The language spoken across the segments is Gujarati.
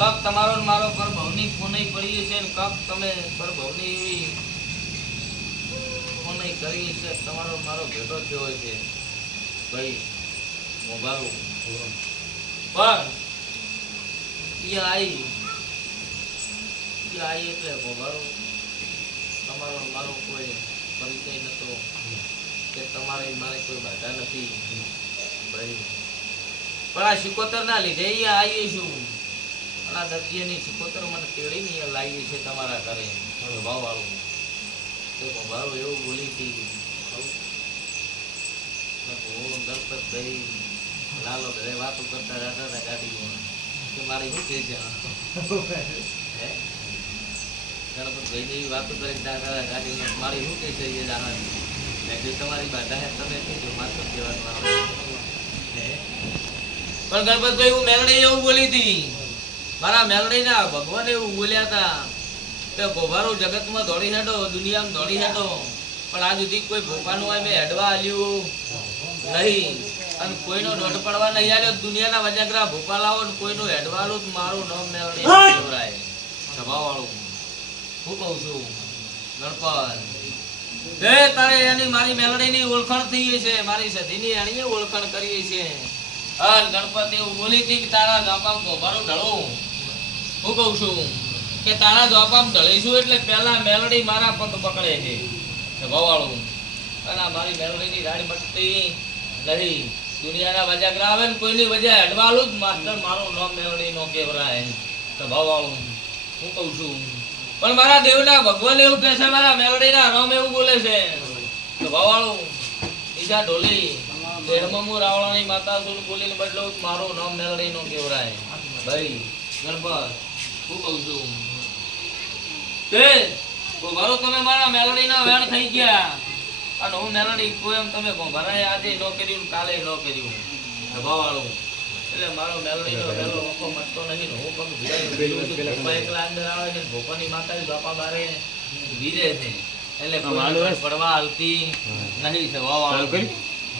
કક તમારો ને મારો પરભવની પુનઈ પડી છે ને કક તમે પરભવની એવી પુનઈ કરી છે, તમારો ને મારો ભેટો થયો છે ભાઈ મોભારું. પણ ઈ આઈ એટલે મોભારું તમારો ને મારો કોઈ પરિચય નતો કે તમારે મારે કોઈ બાધા નથી ભાઈ. પણ આ શિકોતર ના લીધે અહીંયા આવીએ છું. આ દરજીની શિકોતર મને તેડીને અહીંયા લાવી છે તમારા ઘરે ભાવ વાળું. તો મારું એવું બોલી હતી ગણપતભાઈ લાલો બધા વાતો કરતા રહેતા હતા ગાડીમાં કે મારે શું કે છે ગણપતભાઈ ની વાતો કરી ગાડીમાં મારે શું કે છે એ જાણવાની તમારી બાધા તમે કીધું માત્ર કહેવાનું આવે. પણ ગણપતભાઈ હું મેલડી એવું બોલી હતી, મારા મેલડી ના ભગવાન એવું બોલ્યા હતા કે ગોભારો જગતમાં દોડી હેડો, દુનિયામાં દોડી હેડો, પણ આ સુધી કોઈ ભોપાનું હોય મેં હેડવા આલ્યું નહીં અને કોઈનો દોઢ પડવા નહીં આવ્યો. દુનિયાના વજાગરા ભોપા લાવો ને કોઈનું હેડવાલું મારું નામ મેલડી કહેવાય સભા વાળું. હું કહું છું ગણપત એ તારે એની મારી મેલડીની ઓળખાણ થઈ છે, મારી સધીની એણીએ ઓળખાણ કરી છે. અને ગણપત એવું બોલી હતી કે તારા જોપામ ગોભારું ઢળું. હું કહું છું કે તારા જોપામ ઢળીશું એટલે પેલા મેલડી મારા પગ પકડે છે ભવાળું. અને મારી મેલડીની રાડ બટતી નહીં. દુનિયાના વજાગરા આવે ને કોઈની વજા હેડવાલું જ માસ્ટર મારું નામ મેલડી નો કેવરાય ભવાળું. હું કહું છું પણ મારા દેવના ભગવાન એવું કહે છે, મારા મેલડીના રામ એવું બોલે છે ભવાળું. ઈશા ઢોલી દેહમમુ રાવણાની માતા સુન બોલીને બદલો મારું નામ મેલડી નો કેવરાય ભાઈ ગણપત. હું કહું છું કે ગોભારો તમે મારા મેલડીના વેણ થઈ ગયા અને હું મેલડી કોઈ એમ તમે ગોભારાએ આજે ન કર્યું કાલે ન કર્યું ભવાળું. એટલે મારો મેલડીનો વેલો વખો મટતો નથી. હું પગ ભીડાઈ એકલા અંદર આવે છે, ભોપાની માતા બાપા બારે વીરે છે એટલે પડવા હાલતી નહીં છે ભવાળું.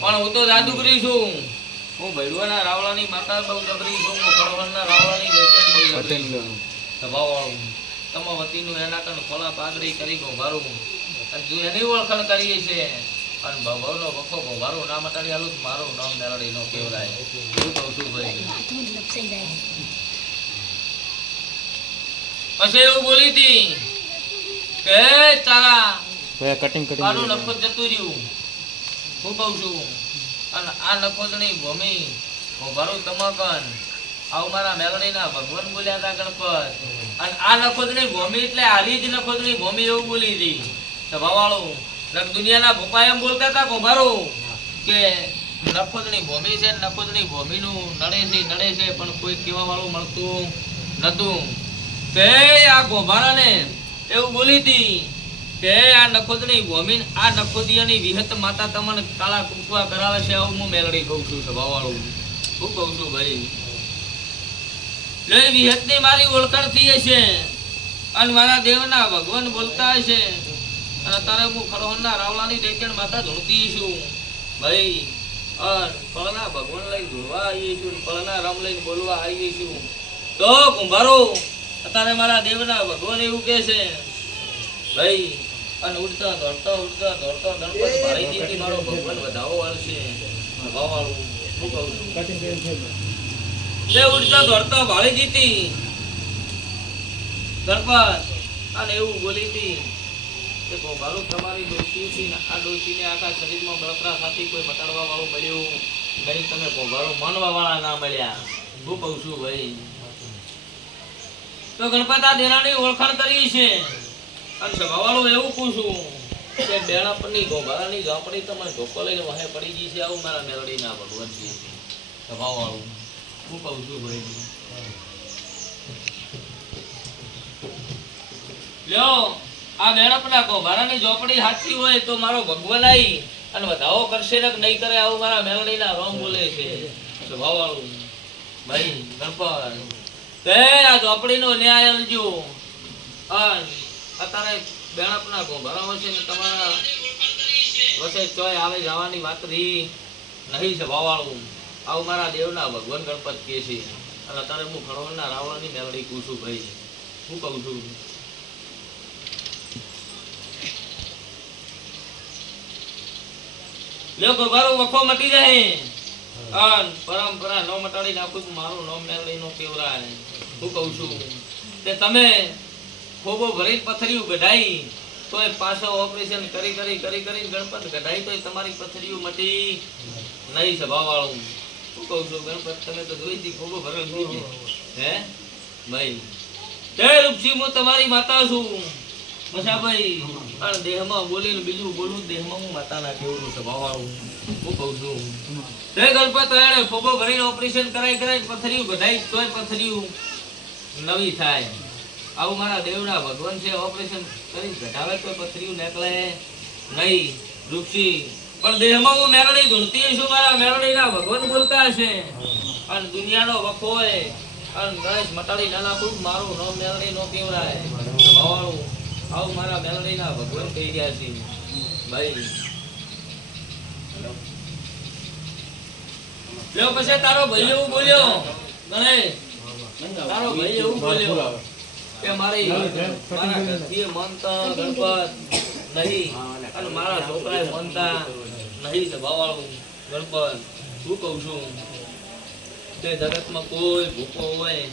પણ હું તો જાદુગરી છું, હું ભૈરવાના રાવળાની માતા બહુ જબરી છું, હું ફળવણના રાવળાની બેચેન બહુ જબરી છું સભાવાળું. તમ વતીનું એના કણ ખોલા પાઘડી કરી ગોભારું જો એની ઓળખાણ કરીએ છે અને ભવનો વખો ગોભારું ના મટાડી આલું મારું નામ મેલડી નો કેવરાય. હું કહું છું ભાઈ. પછી એવું બોલી હતી કે તારા મારું નફત જતું રહ્યું. હું કહું છું અને આ નખોદણી ભૂમિ ગોભારું તમાકન આવું મારા મેલડીના ભગવાન બોલ્યા હતા ગણપત. અને આ નખોદણી ભૂમિ એટલે આરી જ નખોદણી ભૂમિ એવું બોલી હતી સભાવાળું. દુનિયાના ભોપા એમ બોલતા હતા ગોભારું કે નખોદણી ભૂમિ છે, નખોદણી ભૂમિનું નડે છે પણ કોઈ કહેવા વાળું મળતું નતું. તે આ ગોભારાને એવું બોલી હતી કે આ નખોદણી ભૂમિ આ નખોદિયાની વિહત માતા તમને કાળા કુંકવા કરાવે છે આવું હું મેલડી કહું છું સભાવાળું. હું કહું છું ભાઈ એ વિહતની મારી ઓળખાણ થઈ હશે અને મારા દેવના ભગવાન બોલતા હશે અને તારે હું ખડોહરના રાવલાની દેચણ માતા ધૂળતી છું ભાઈ. અને ફળના ભગવાન લઈને ધૂળવા આવીએ છું, ફળના રામ લઈને બોલવા આવીએ છું. તો કુંભારો અત્યારે મારા દેવના ભગવાન એવું કહે છે ભાઈ. અને ઉડતા દોડતા ગણપત મારી જીતી મારો ભગવાન વધાવો વાળશે ભાવાળું. હું કહું છું તે ઉડતા દોડતા ભાળી જીતી ગણપત અને એવું બોલી હતી કે ગોભારું તમારી ડોસી હતી ને આ ડોસીને આખા શરીરમાં બળતરા સાથે કોઈ મટાડવા વાળું મળ્યું નહીં, તમે ગોભારું માનવા વાળા ના મળ્યા. હું કહું છું ભાઈ. તો ગણપત આ દેરાની ઓળખાણ કરી છે અને સભાવાળું એવું કહું છું કે બેણાપની ગોભારાની ઝોપડી તમને ધોકો લઈને વહે પડી ગઈ છે આવું મારા મેલડીના ભગવાન છે સભાવાળું. હું કહું છું ભાઈ. લ્યો આ બેણપના ગોભારાની ઝોપડી સાચી હોય તો મારો ભગવાન આવી અને વધાવો કરશે ને નહીં કરે આવું મારા મેલડીના રોમ બોલે છે સભાવાળું ભાઈ ગણપત. તે આ ઝોપડીનો ન્યાય અલજો. અત્યારે બેણપના ગોભારાઓ છે ને તમારા વસે ચોય આવે જવાની વાત રહી નહીં સભાવાળું આવું મારા દેવના ભગવાન ગણપત કહે છે અને અત્યારે હું ખડોળના રાવણની મેલડી કહું છું ભાઈ. હું કહું છું લ્યો ગોબારો વખો મટી જાય અન પરંપરા નો મટાડી નાખું છું મારું નામ મેલડી નો કેવરાય. હું કહું છું તે તમે ખોબો ભરી પથરીયું ગઢાઈ તોય પાછો ઓપરેશન કરી ગણપત ગઢાઈ તોય તમારી પથરીયું મટી નહીં સભાવાળું. હું કહું છું ગણપત તમે તો જોઈ હતી ખોબો ભરેલ હે ભાઈ. જય રૂપસી હું તમારી માતા છું મશાભાઈ. અને દેહમાં બોલીને બીજું બોલું દેહમાં હું માતાના કેવડું સભાવાળું. હું કહું છું જય ગણપત એણે ખોબો ભરીને ઓપરેશન કરાઈ પથરીયું ગઢાઈ તોય પથરીયું નવી થાય. આવું મારા દેવના ભગવાન છે ઓપરેશન કરી ઘટાવે તો પથરીયું નીકળે નહીં રૂપસી. પણ દેહમાં હું મેલડી ધૂળતી છું મારા મેલડીના ભગવાન બોલતા હશે અને દુનિયાનો વખો હોય અને ગણેશ મટાડી ના નાખું મારું નામ મેલડી નો કેવરાય સભાવાળું. આવું મારા મેલડીના ભગવાન કહી રહ્યા છે ભાઈ. લ્યો પછી તારો ભાઈ એવું બોલ્યો ગણેશ તારો ભાઈ એવું બોલ્યો કે મારી મારા ઘરથી માનતા ગણપત નહીં અને મારા છોકરાએ માનતા નહીં સભાવાળું ગણપત. શું કહું છું તે જગતમાં કોઈ ભૂખો હોય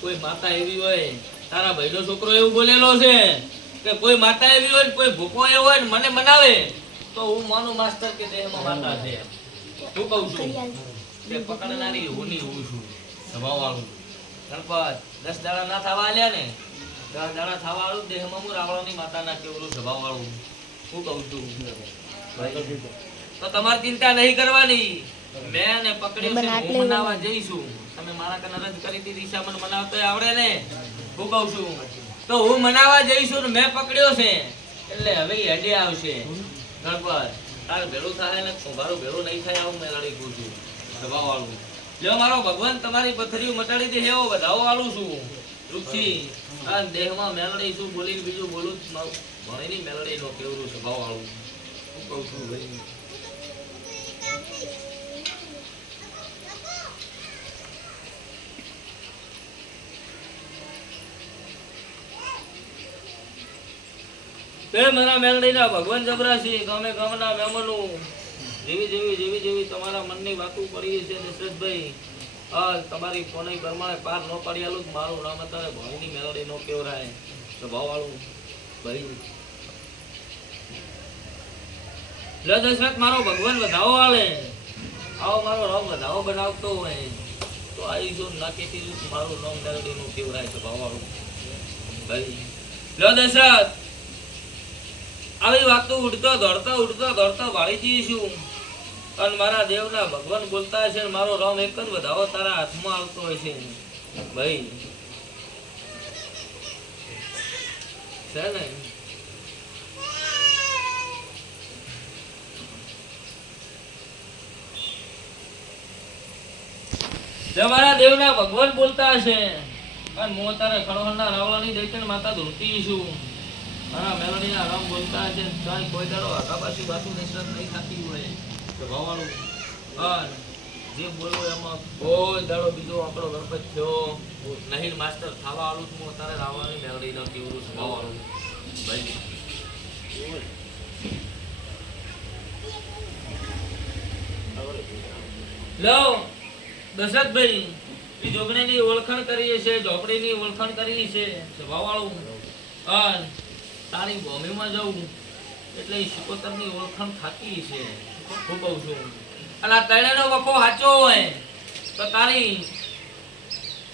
કોઈ માતા એવી હોય તારા ભાઈનો છોકરો એવું બોલેલો છે કે કોઈ માતા એવી હોય કોઈ ભૂખો એવો હોય ને મને મનાવે તો હું માનું માસ્ટર કે દેહમાં માતા છે. શું કહું છું તે પકડનારી હુની હું છું સભાવાળું ગણપત. 10 દાડા ના થવા આલ્યા ને 10 દાડા થવા વાળું દેહમાં હું રાવણની માતાના કેવડું સભાવાળું. હું કહું છું તો તમારી ચિંતા નહીં કરવાની. મેં ને પકડ્યો છે હું મનાવવા જઈશું. તમે મારા કને રજ કરી દીધી છે મને મનાવતો આવડે ને. હું કહું છું તો હું મનાવવા જઈશું ને મેં પકડ્યો છે એટલે હવે હેડે આવશે ગણપત. તારે ભેળું થાય ને મારું ભેળું નહીં થાય આવું મેં લડી કહું છું સભાવાળું. જો મારો ભગવાન તમારી પથરીઓ મટાડી દે એવો વધાવો આલું છું રૂપસી. આ દેહમાં મેલડી છું બોલીને બીજું બોલું ભણીની મેલડી નો કેવડું સભાવાળું. હું કહું છું ભાઈ. તે મારા મેલડીના ભગવાન જબરાશી ગમે ગમના મહેમાનો જેવી તમારા મનની વાતો પડી છે દશરથભાઈ તમારી કોની પ્રમાણે પાર ન પાડ્યાલું મારું નામ અત્યારે ભણીની મેલડી નો કેવરાય સ્વભાવવાળું ભાઈ. લે દશરથ મારો ભગવાન વધાવો આલે આવો મારો નામ વધાવો બનાવતો હોય તો આવીશું નાખી મારું નામ મેલડી નું કેવરાય સ્વભાવવાળું ભાઈ. લે દશરથ આવી વાતો ઉડતો દોડતો વાળી જઈશું અને મારા દેવના ભગવાન બોલતા છે મારો રામ એક જ વધાવો તારા હાથમાં આવતો હોય છે ભાઈ છે ને મારા દેવના ભગવાન બોલતા હશે અને હું તારે ખડોળના રાવળાની દૈત્ય માતા ધૂળતી છું. મારા મેલડીના રામ બોલતા છે કાંઈ કોઈ દાડો આગા પાછી વાતું નિષ્ઠ નહીં થતી હોય સ્વભાવવાળું. અને જે બોલો એમાં કોઈ દાડો બીજો આપણો ગણપત થયો નહીં માસ્ટર થવા વાળું હું અત્યારે રાવણની મેલડીનો કેવડું સ્વભાવવાળું ભાઈ. લો દશરથભાઈ એ ઝોપડીની ઓળખાણ કરીએ છે ઝોપડીની ઓળખાણ કરી છે સ્વભાવવાળું. અને તારી ભૂમિમાં જવું એટલે શિકોતરની ઓળખાણ થતી છે. હું કહું છું અને આ તળેનો વખો સાચો હોય તો તારી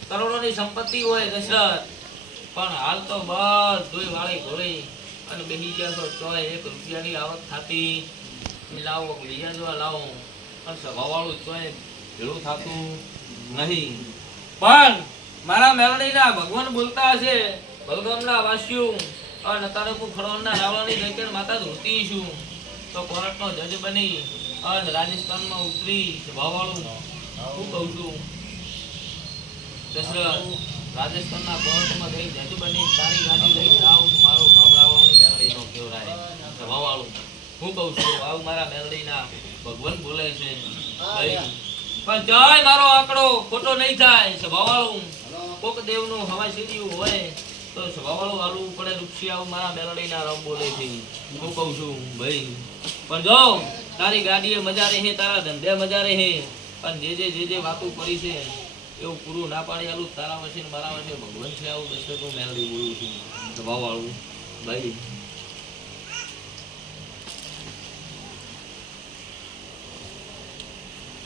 કરોડોની સંપત્તિ હોય દશરથ પણ હાલ તો બધું વાળી ઘોડી અને બેસી ગયા છો તો 1 રૂપિયાની આવક થતી લાવો બીજા જોવા લાવો પણ સ્વભાવવાળું તો ભેળું થતું નહીં. પણ મારા મેલડીના ભગવાન બોલતા હશે ભલગામના વાસીઓ અને અત્યારે હું ખડોળના રાવળાની દૈત્ય માતા ધૂળતી છું તો કોર્ટનો જજ બની અને રાજસ્થાનમાં ઉતરી સ્વભાવવાળું. હું કહું છું દશરથ રાજસ્થાનના કોર્ટમાં જઈ જજ બની તારી ગાડી લઈ જાઉં મારું નામ રાવળાની મેલડીનો કેવરાય સ્વભાવવાળું. હું કહું છું આવું મારા મેલડીના ભગવાન બોલે છે ભાઈ. પણ જય મારો આંકડો ખોટો નહીં થાય સ્વભાવવાળું કોક દેવનું હવા સીર્યું હોય તો સ્વભાવવાળું હાલવું પડે. રૂપસી આવું મારા મેલડીના રામ બોલે છે હું કહું છું ભાઈ. પણ જો તારી ગાડીએ મજા રહે, તારા ધંધે મજા રહે, પણ જે વાતો કરી છે એવું પૂરું ના પાડી આલું તારા વચ્ચે ને મારા વચ્ચે ભગવાન છે આવું દશરથ હું મેલડી બોલું છું સ્વભાવવાળું ભાઈ.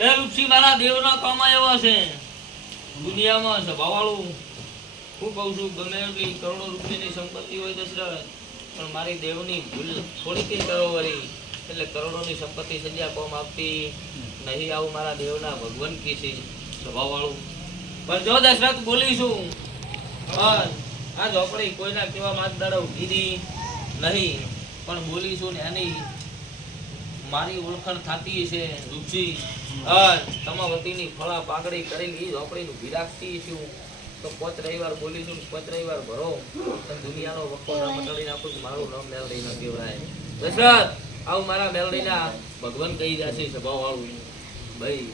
એ રૂપસી મારા દેવના કામમાં એવા છે દુનિયામાં સ્વભાવવાળું હું કહું છું. ગમે એટલી કરોડો રૂપિયાની સંપત્તિ હોય દશરથ, પણ મારી દેવની ભૂલ થોડી કઈ કરો વળી એટલે કરોડોની સંપત્તિ સજા કોમ આપતી નહીં આવું મારા દેવના ભગવાન કી છે સ્વભાવવાળું. પણ જો દશરથ બોલીશું આ ઝોપડી કોઈના કેવા માગદાડા ઉભી નહીં, પણ બોલીશું ને એની મારી ઓળખાણ થતી છે રૂપસી. તમા વતીની ફળા પાકડી કરેલી ઝોપડીનું ભીરાખતી છું તો 5 રવિવાર બોલીશું, 5 રવિવાર ભરો અને દુનિયાનો વખો ના મટાડી નાખું. મારું નામ મેલડી ન કહેવાય દશરથ આવું મારા મેલડીના ભગવાન કહી જશે સ્વભાવવાળું ભાઈ.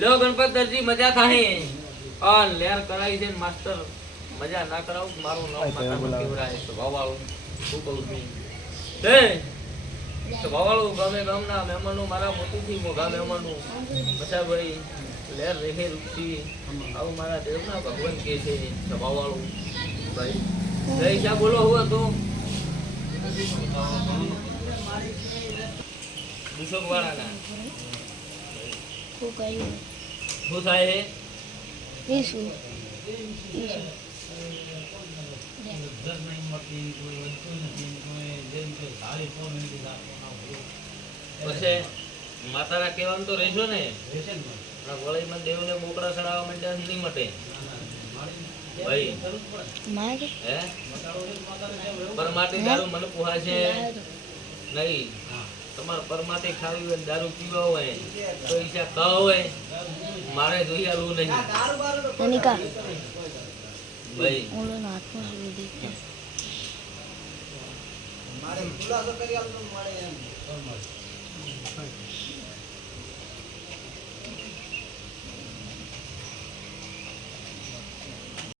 લો ગણપત દરજી મજા થાય લેર કરાવી છે માસ્ટર મજા ના કરાવું મારું નામ માતા કહેવાય સ્વભાવવાળું શું કહું છું. સ્વભાવવાળું ગમે ગામના મહેમાનો મારા મોતીથી મોઘા મહેમાનો બધા ભાઈ લેર રહે રૂપસી આવું મારા દેવના ભગવાન કે છે સ્વભાવવાળું ભાઈ. જય શા બોલો હું હતો દુષક વાળાના શું થાય પછી માતાના કહેવાનું તો રહેશો ને વળીમાં દેવને મોકળા ચડાવવા માંડ્યા નહીં મટે ભાઈ. હે પરમાટી દારૂ મને પોહાય છે નહીં. તમારે પરમાટી ખાવી હોય દારૂ પીવા હોય તો ઈચ્છા કહો હોય મારે જોઈ આલવું નહીં ભાઈ.